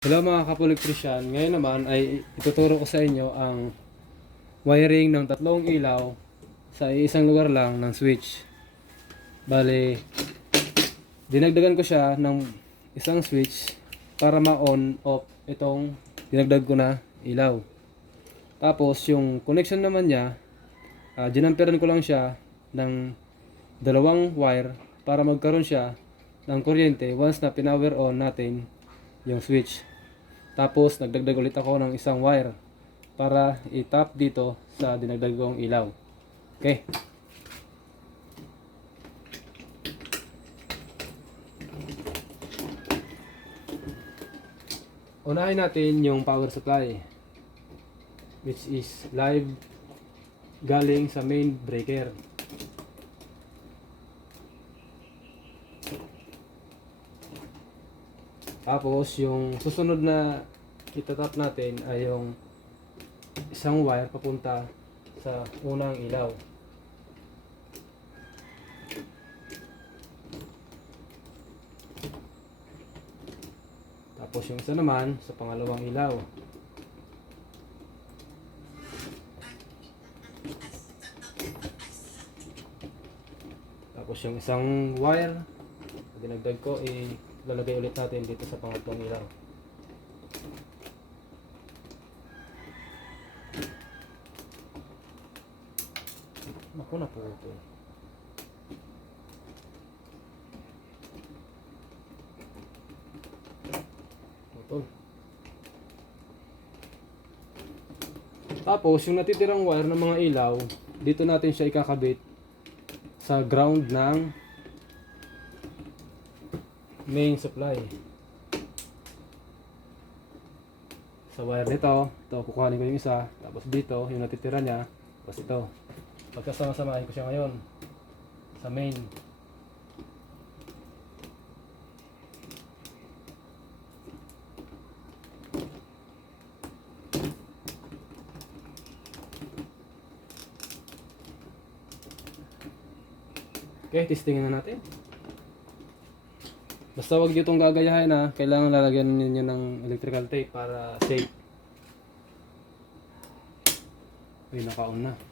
Hello mga kapolektrician, ngayon naman ay ituturo ko sa inyo ang wiring ng tatlong ilaw sa isang lugar lang ng switch. Bale, dinagdagan ko siya ng isang switch para ma-on off itong dinagdag ko na ilaw. Tapos yung connection naman niya, ginamperan ko lang siya ng dalawang wire para magkaroon siya ng kuryente once na pinower on natin yung switch. Tapos nagdagdag ulit ako ng isang wire para i-tap dito sa dinagdag kong ilaw. Okay. Unahin natin yung power supply, which is live galing sa main breaker. Tapos yung susunod na itatap natin ay yung isang wire papunta sa unang ilaw. Tapos yung isa naman sa pangalawang ilaw. Tapos yung isang wire na dinagdag ko lalagay ulit natin dito sa pangatlong ilaw. Naku, naputol. Putol. Tapos yung natitirang wire ng mga ilaw, dito natin siya ikakabit sa ground ng main supply. Sa wire nito, ito kukuhanin ko yung isa, tapos dito yung natitira niya, tapos ito. Pagkasama-samahin ko siya ngayon sa main. Okay, testingin na natin. Basta wag nyo itong gagayahin ha. Kailangan lalagyan ninyo ng electrical tape para safe. Uy, naka-on na.